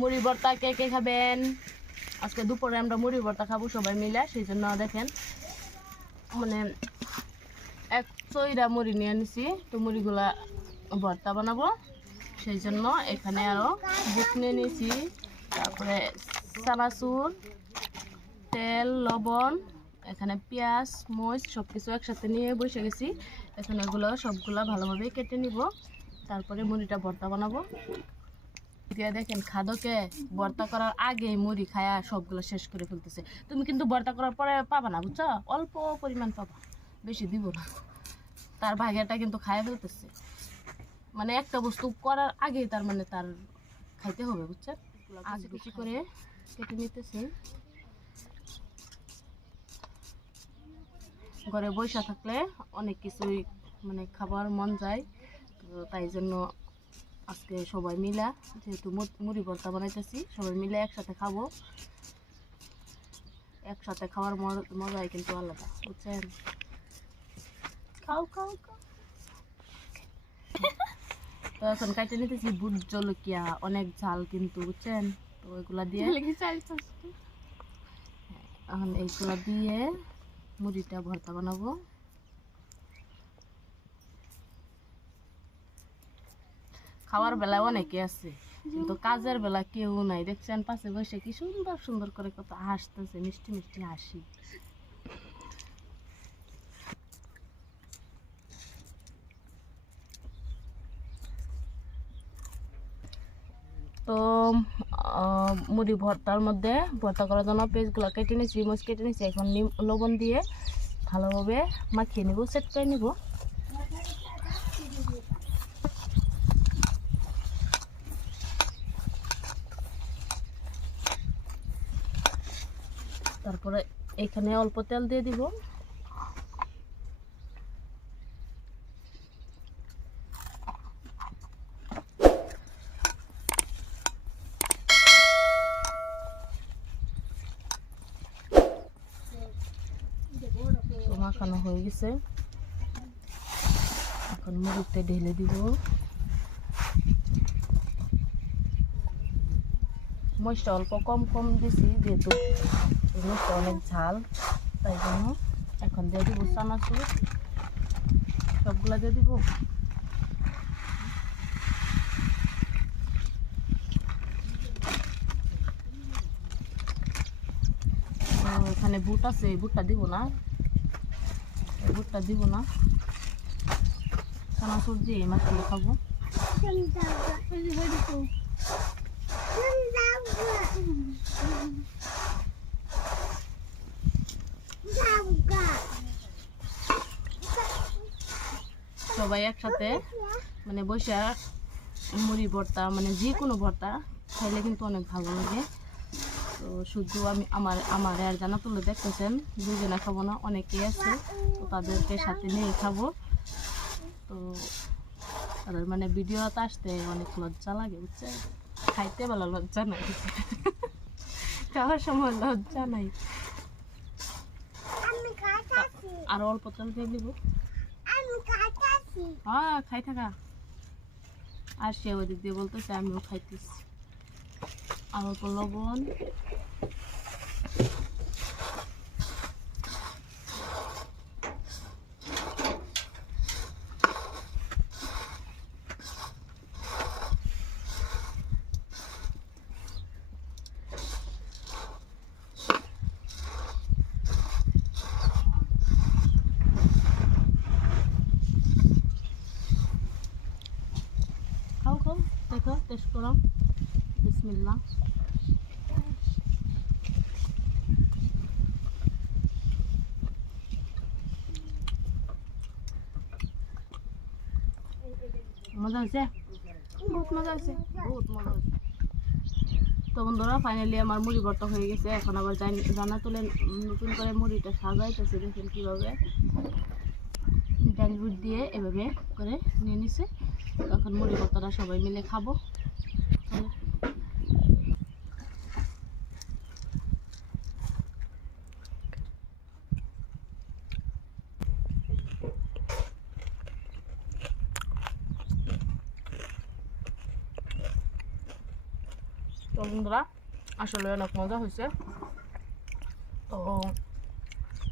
মুড়ি ভর্তা কে কে খাবেন? আজকে দুপুরে আমরা মুড়ি ভর্তা খাবো সবাই মিলে, সেই জন্য দেখেন মানে এক চইরা মুড়ি নিয়ে নিছি, তো মুড়িগুলা ভর্তা বানাবো সেই জন্য এখানে আরও বুট নিয়ে নিয়েছি, তারপরে চানাচুর, তেল, লবণ, এখানে পেঁয়াজ, মরিচ সব কিছু একসাথে নিয়ে বসে গেছি। এখানে এগুলো সবগুলো ভালোভাবে কেটে নিব, তারপরে মুড়িটা ভর্তা বানাবো। দিয়ে দেখেন খাদকে ভর্তা করার আগে মুড়ি খায়া সবগুলো শেষ করে ফেলতেছে। তুমি কিন্তু ভর্তা করার পরে পাবা না, বুঝছো? অল্প পরিমাণ পাবা, বেশি দিব না। তার ভাগেরটা কিন্তু খায়া ফেলতেছে, মানে একটা বস্তু করার আগেই তার মানে তার খাইতে হবে, বুঝছেন? আগে বেশি করে কেটে নিতেছে। ঘরে বসে থাকলে অনেক কিছুই মানে খাবার মন যায়, তো তাই জন্য আজকে সবাই মিলা যেহেতু মুড়ি ভর্তা বানাইতেছি, সবাই মিলে একসাথে খাবো। একসাথে খাওয়ার মজাই কিন্তু আলাদা, বুঝছেন? খাও খাও খাও। তো এখন কাটে নিতেছি বুট জলকিয়া, অনেক ঝাল কিন্তু, বুঝছেন? তো এগুলা দিয়ে এখন এইগুলা দিয়ে মুড়িটা ভর্তা বানাবো। খাওয়ার বেলায় অনেকে আছে, কিন্তু কাজের বেলা কেউ নাই। দেখছেন পাশে বসে কি সুন্দর সুন্দর করে কত হাসতেছে, মিষ্টি মিষ্টি হাসি। তো মুড়ি ভর্তার মধ্যে ভর্তা করার জন্য পেঁয়াজগুলো কেটে নিয়েছি, মরিচ কেটে নিয়েছি। এখন লবণ দিয়ে ভালোভাবে মাখিয়ে নিব, সেট করে নিব। তারপরে এখানে অল্প তেল দিয়ে দিব। মাখানো হয়ে গেছে, এখন মুড়িতে ঢেলে দিব। মরিচটা অল্প কম কম দিছি, যেহেতু মরিচটা অনেক ঝাল, তাই জন্য এখন দিয়ে দিব চানাচুর, সবগুলা দিয়ে দিব। এখানে বুট আছে, এই বুটটা দিব না, এই বুটটা দিব না। চানাচুর দিয়ে মাখিয়ে খাবো। সবাই একসাথে মানে বসে মুড়ি ভর্তা মানে যে কোনো ভর্তা খাইলে কিন্তু অনেক ভালো লাগে। তো শুধু আমার আর জানা তুলে দেখতেছেন, দুজনে খাবো না, অনেকেই আছে, তো তাদেরকে সাথে নিয়ে খাবো। তো তাদের মানে ভিডিওতে আসতে অনেক লজ্জা লাগে, বুঝছে? খাইতে ভালো লজ্জা নাই, খাওয়ার সময় লজ্জা নাই। আর অল্প তেল দিয়ে দিব। হ্যাঁ খাই থাকা। আর সে ওদিক দিয়ে বলতেছে আমিও খাইতেছি। আর অল্প লবণ, দেখো টেস্ট করো। বিসমিল্লাহ। মজা হয়েছে, বহুত মজা হয়েছে, বহুত মজা হয়েছে। তো বন্ধুরা ফাইনালি আমার মুড়ি ভর্তা হয়ে গেছে। এখন আবার জানা তুলে নতুন করে মুড়িটা সাজাইতেছে, দেখেন কীভাবে ডাল বুট দিয়ে এভাবে করে নিয়ে নিছে। এখন মুড়ি ভর্তাটা সবাই মিলে খাবো। তো বন্ধুরা আসলে অনেক মজা হয়েছে। তো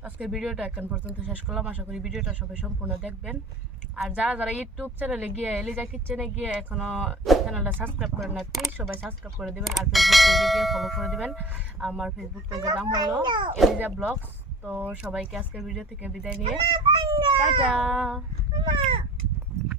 আজকে ভিডিওটা এখন পর্যন্ত শেষ করলাম। আশা করি ভিডিওটা সবাই সম্পূর্ণ দেখবেন। আর যারা যারা ইউটিউব চ্যানেলে গিয়ে এলিজা কিচেনে গিয়ে এখনো চ্যানেলটা সাবস্ক্রাইব করেন না, প্লিজ সবাই সাবস্ক্রাইব করে দেবেন। আর ফেসবুক পেজে গিয়ে ফলো করে দেবেন। আমার ফেসবুক পেজের নাম হলো এলিজা ব্লগস। তো সবাইকে আজকের ভিডিও থেকে বিদায় নিয়ে টাটা।